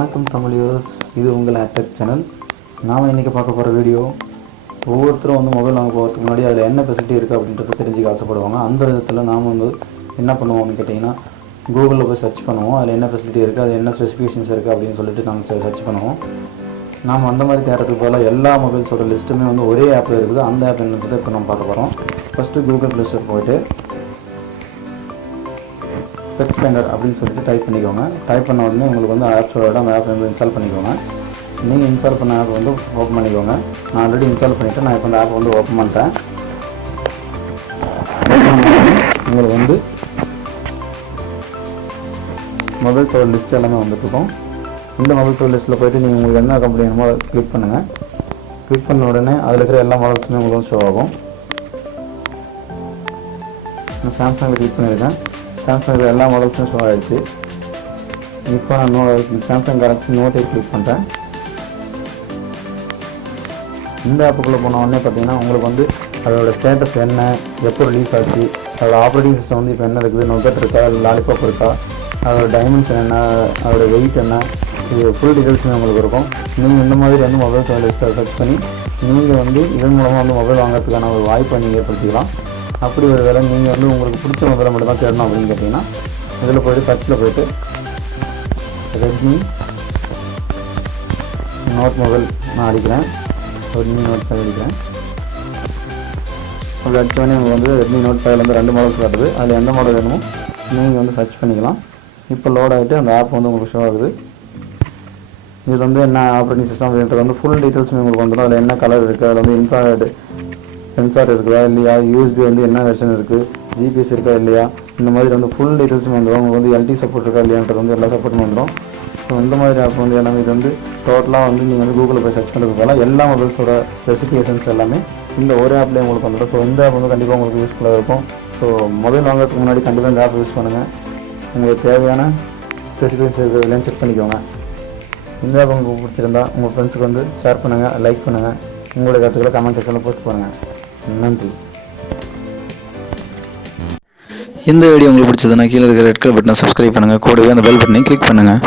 வணக்கம் தமிழ், இது உங்கள் ஆக்டெக் சேனல். நாம் இன்றைக்கி பார்க்க போகிற வீடியோ, ஒவ்வொருத்தரும் வந்து மொபைல் வாங்க போகிறதுக்கு முன்னாடி அதில் என்ன ஃபெசிலிட்டி இருக்குது அப்படின்றத தெரிஞ்சுக்க ஆசைப்படுவாங்க. அந்த விதத்தில் நாம் வந்து என்ன பண்ணுவோம்னு கேட்டிங்கன்னா, கூகுளில் போய் சர்ச் பண்ணுவோம். அதில் என்ன ஃபெசிலிட்டி இருக்குது, அது என்ன ஸ்பெசிஃபிகேஷன்ஸ் இருக்குது அப்படின்னு சொல்லிட்டு நாங்கள் சர்ச் பண்ணுவோம். நாம் அந்த மாதிரி தேடுறதுக்கு போல் எல்லா மொபைல்ஸோட லிஸ்ட்டுமே வந்து ஒரே ஆப்பில் இருக்குது. அந்த ஆப் என்னன்றதை இப்போ நம்ம பார்க்க போகிறோம். ஃபஸ்ட்டு கூகுள் ப்ளே ஸ்டோர் போய்ட்டு ஸ்பெக்ஸ் ஃபைண்டர் அப்படின்னு சொல்லிட்டு டைப் பண்ணிக்கோங்க. டைப் பண்ண உடனே உங்களுக்கு வந்து ஆப்ஸோட அந்த ஆப் வந்து இன்ஸ்டால் பண்ணிக்கோங்க. நீங்கள் இன்ஸ்டால் பண்ண ஆப் வந்து ஓப்பன் பண்ணிக்கோங்க. நான் ஆல்ரெடி இன்ஸ்டால் பண்ணிவிட்டு நான் இப்போ அந்த ஆப் வந்து ஓப்பன் பண்ணிட்டேன். உங்களுக்கு வந்து மொபைல்ஸோட லிஸ்ட் எல்லாமே வந்துட்டுருக்கும். இந்த மொபைல்ஸோட லிஸ்ட்டில் போய்ட்டு நீங்கள் உங்களுக்கு என்ன கம்பெனி வேணுமோ கிளிக் பண்ணுங்கள். கிளிக் பண்ண உடனே அதில் இருக்கிற எல்லா மாடல்ஸுமே உங்களுக்கு ஷோ ஆகும். நான் சாம்சங்கில் கிளிக் பண்ணியிருக்கேன். சாம்சங் எல்லா மாடல்ஸும் ஷோ ஆகிடுச்சு. இப்போ நான் சாம்சங் கேலக்ஸி நோட்டை கிளிக் பண்ணுறேன். இந்த ஆப்புக்குள்ளே போன உடனே பார்த்தீங்கன்னா உங்களுக்கு வந்து அதோடய ஸ்டேட்டஸ் என்ன, எப்போ ரிலீஸ் ஆச்சு, அதோட ஆப்ரேட்டிங் சிஸ்டம் வந்து இப்போ என்ன இருக்குது, நொக்கெட் இருக்கா, அது லாலிபாப் இருக்கா, அதோட டைமென்ஷன் என்ன, அதோட வெயிட் என்ன, இது ஃபுல் டீட்டெயில்ஸுமே உங்களுக்கு இருக்கும். நீங்கள் இந்த மாதிரி வந்து மொபைல் லிஸ்ட்டை சர்ச் பண்ணி நீங்கள் வந்து இதன் மூலமாக வந்து மொபைல் வாங்குறதுக்கான ஒரு வாய்ப்பை நீங்கள் ஏற்படுத்திக்கலாம். அப்படி ஒரு வேலை நீங்கள் வந்து உங்களுக்கு பிடிச்ச மொபைலை மட்டும் தான் தேடணும் அப்படின்னு கேட்டிங்கன்னா, இதில் போய்ட்டு சர்ச்சில் போய்ட்டு ரெட்மி நோட் மொபைல் நான் அடிக்கிறேன். ரெட்மி நோட் 5 அடிக்கிறேன். அப்படி அடித்தோடனே உங்களுக்கு வந்து ரெட்மி நோட் 5 வந்து 2 மாடல்ஸ் காட்டுது. அதில் எந்த மாடல் வேணுமோ நீங்கள் வந்து சர்ச் பண்ணிக்கலாம். இப்போ லோட் ஆகிட்டு அந்த ஆப் வந்து உங்களுக்கு ஷோ ஆகுது. இதில் வந்து என்ன ஆப்ரேட்டிங் சிஸ்டம் அப்படின்றது வந்து ஃபுல் டீட்டெயில்ஸுமே உங்களுக்கு வந்துடும். அதில் என்ன கலர் இருக்குது, அதில் வந்து இன்ஃப்ராரெட் சென்சார் இருக்குதா இல்லையா, யூஎஸ்பி வந்து என்ன வெர்ஷன் இருக்குது, ஜிபிஎஸ் இருக்கா இல்லையா, இந்த மாதிரி வந்து ஃபுல் டீட்டெயில்ஸும் வந்துடும். உங்களுக்கு வந்து எல்டி சப்போர்ட் இருக்கா இல்லையான்றது வந்து எல்லா சப்போர்ட்டும் வந்துடும். ஸோ இந்த மாதிரி ஆப் வந்து எல்லாமே இது வந்து டோட்டலாக வந்து நீங்கள் வந்து கூகுளில் போய் சர்ச் பண்ணுறது போல எல்லா மொபைல்ஸோட ஸ்பெசிஃபிகேஷன்ஸ் எல்லாமே இந்த ஒரு ஆப்லேயே உங்களுக்கு வந்துடும். ஸோ இந்த ஆப் வந்து கண்டிப்பாக உங்களுக்கு யூஸ்ஃபுல்லாக இருக்கும். ஸோ மொபைல் வாங்குறதுக்கு முன்னாடி கண்டிப்பாக இந்த ஆப் யூஸ் பண்ணுங்கள். உங்களுக்கு தேவையான ஸ்பெசிஃபிகேஷன்ஸ் இருக்கிறதுலையும் செக் பண்ணிக்கோங்க. இந்த ஆப் உங்களுக்கு பிடிச்சிருந்தா உங்கள் ஃப்ரெண்ட்ஸுக்கு வந்து ஷேர் பண்ணுங்கள், லைக் பண்ணுங்கள், உங்களுடைய கருத்துக்களை கமெண்ட் செக்ஷனில் போஸ்ட் பண்ணுங்கள். நன்றி. இந்த வீடியோ உங்களுக்கு பிடிச்சதுன்னா கீழே இருக்கிற ரெட் கலர் பட்டனை சப்ஸ்கிரைப் பண்ணுங்கள். கூடவே அந்த பெல் பட்டனையும் கிளிக் பண்ணுங்கள்.